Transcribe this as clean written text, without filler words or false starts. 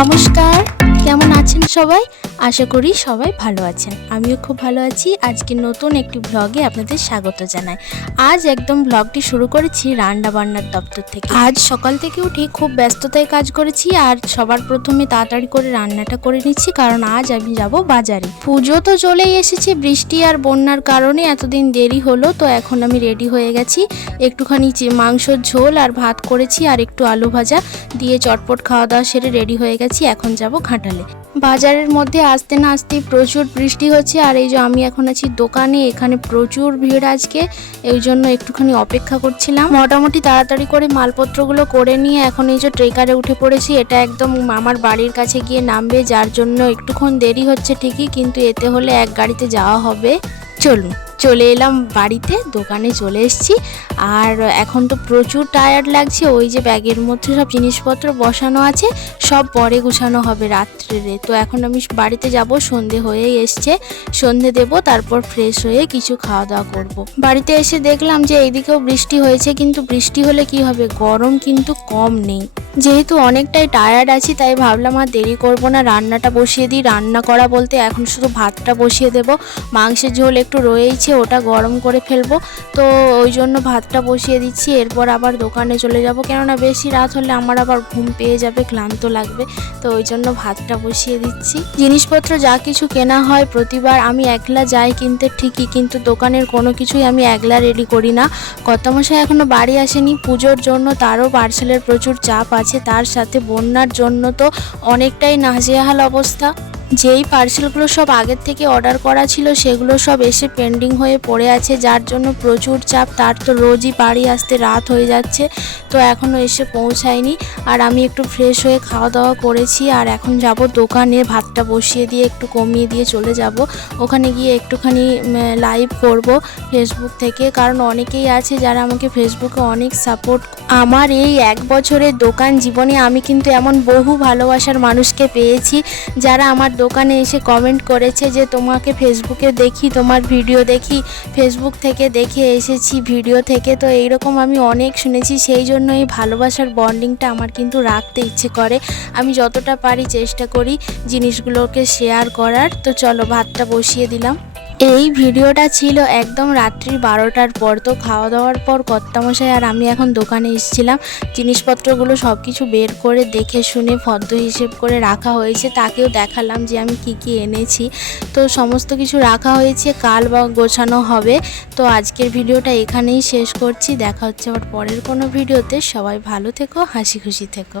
নমস্কার, কেমন আছেন সবাই? আশা করি সবাই ভালো আছেন। আমিও খুব ভালো আছি। আজকে নতুন একটি ব্লগে আপনাদের স্বাগত জানাই। আজ একদম ব্লগটি শুরু করেছি রান্না বান্নার দপ্তর থেকে। আজ সকাল থেকে উঠে খুব ব্যস্ততায় কাজ করেছি আর সবার প্রথমে তাড়াতাড়ি করে রান্নাটা করে নিচ্ছি, কারণ আজ আমি যাব বাজারে। পুজো তো চলেই এসেছে, বৃষ্টি আর বন্যার কারণে এতদিন দেরি হলো। তো এখন আমি রেডি হয়ে গেছি। একটুখানি মাংসর ঝোল আর ভাত করেছি আর একটু আলু ভাজা দিয়ে চটপট খাওয়া দাওয়া সেরে রেডি হয়ে গেছি। এখন যাব ঘাটালে। বাজারের মধ্যে আসতে না আসতেই প্রচুর বৃষ্টি হচ্ছে, আর এই যে আমি এখন আছি দোকানে। এখানে প্রচুর ভিড় আজকে, এই জন্য একটুখানি অপেক্ষা করছিলাম। মোটামুটি তাড়াতাড়ি করে মালপত্রগুলো করে নিয়ে এখন এই যে ট্রেকারে উঠে পড়েছি। এটা একদম আমার বাড়ির কাছে গিয়ে নামবে, যার জন্য একটুক্ষণ দেরি হচ্ছে ঠিকই, কিন্তু এতে হলে এক গাড়িতে যাওয়া হবে। চলুন, চলে এলাম বাড়িতে, দোকানে চলে এসেছি। আর এখন তো প্রচুর টায়ার্ড লাগছে। ওই যে ব্যাগের মধ্যে সব জিনিসপত্র বসানো আছে, সব পরে গুছানো হবে রাত্রে। তো এখন আমি বাড়িতে যাব, সন্ধে হয়েই এসছে। সন্ধে দেব, তারপর ফ্রেশ হয়ে কিছু খাওয়া দাওয়া করব। বাড়িতে এসে দেখলাম যে এইদিকেও বৃষ্টি হয়েছে, কিন্তু বৃষ্টি হলে কি হবে, গরম কিন্তু কম নেই। যেহেতু অনেকটাই টায়ার্ড আছি, তাই ভাবলাম আর দেরি করব না, রান্নাটা বসিয়ে দিই। রান্না করা বলতে এখন শুধু ভাতটা বসিয়ে দেব। মাংসের ঝোল একটু রয়েইছে, ওটা গরম করে ফেলবো। তো ওই জন্য ভাতটা বসিয়ে দিচ্ছি। এরপর আবার দোকানে চলে যাব, কেননা বেশি রাত হলে আমার আবার ঘুম পেয়ে যাবে, ক্লান্ত লাগবে। তো ওই জন্য ভাতটা বসিয়ে দিচ্ছি। জিনিসপত্র যা কিছু কেনা হয় প্রতিবার আমি একলা যাই কিনতে ঠিকই, কিন্তু দোকানের কোনো কিছুই আমি একলা রেডি করি না। কর্তামশাই এখনো বাড়ি আসেনি পুজোর জন্য, তারও পার্সেলের প্রচুর চাপ আছে। তার সাথে বন্যার জন্য তো অনেকটাই নাজেহাল অবস্থা। যেই পার্সেলগুলো সব আগের থেকে অর্ডার করা ছিল সেগুলো সব এসে পেন্ডিং হয়ে পড়ে আছে, যার জন্য প্রচুর চাপ। তার তো রোজই বাড়ি আসতে রাত হয়ে যাচ্ছে, তো এখনও এসে পৌঁছায়নি। আর আমি একটু ফ্রেশ হয়ে খাওয়া দাওয়া করেছি, আর এখন যাব দোকানে। ভাতটা বসিয়ে দিয়ে একটু কমিয়ে দিয়ে চলে যাব ওখানে, গিয়ে একটুখানি লাইভ করব ফেসবুক থেকে, কারণ অনেকেই আছে যারা আমাকে ফেসবুকে অনেক সাপোর্ট। আমার এই 1 বছরের দোকান জীবনে আমি কিন্তু এমন বহু ভালোবাসার মানুষকে পেয়েছি, যারা আমার দোকানে এসে কমেন্ট করেছে যে তোমাকে ফেসবুকে দেখি, তোমার ভিডিও দেখি, ফেসবুক থেকে দেখে এসেছি ভিডিও থেকে। তো এইরকম আমি অনেক শুনেছি, সেই জন্য এই ভালোবাসার বন্ডিংটা আমার কিন্তু রাখতে ইচ্ছে করে। আমি যতটা পারি চেষ্টা করি জিনিসগুলোকে শেয়ার করার। তো চলো, ভাতটা বসিয়ে দিলাম। এই ভিডিওটা ছিল একদম রাত্রি 12টার পর। তো খাওয়া দাওয়ার পর কর্তামশাই আর আমি এখন দোকানে এসেছিলাম। জিনিসপত্রগুলো সব কিছু বের করে দেখে শুনে ফর্দ হিসেব করে রাখা হয়েছে। তাকেও দেখালাম যে আমি কি কি এনেছি। তো সমস্ত কিছু রাখা হয়েছে, কাল বা গোছানো হবে। তো আজকের ভিডিওটা এখানেই শেষ করছি। দেখা হচ্ছে আবার পরের কোনো ভিডিওতে। সবাই ভালো থেকো, হাসি খুশি থেকো।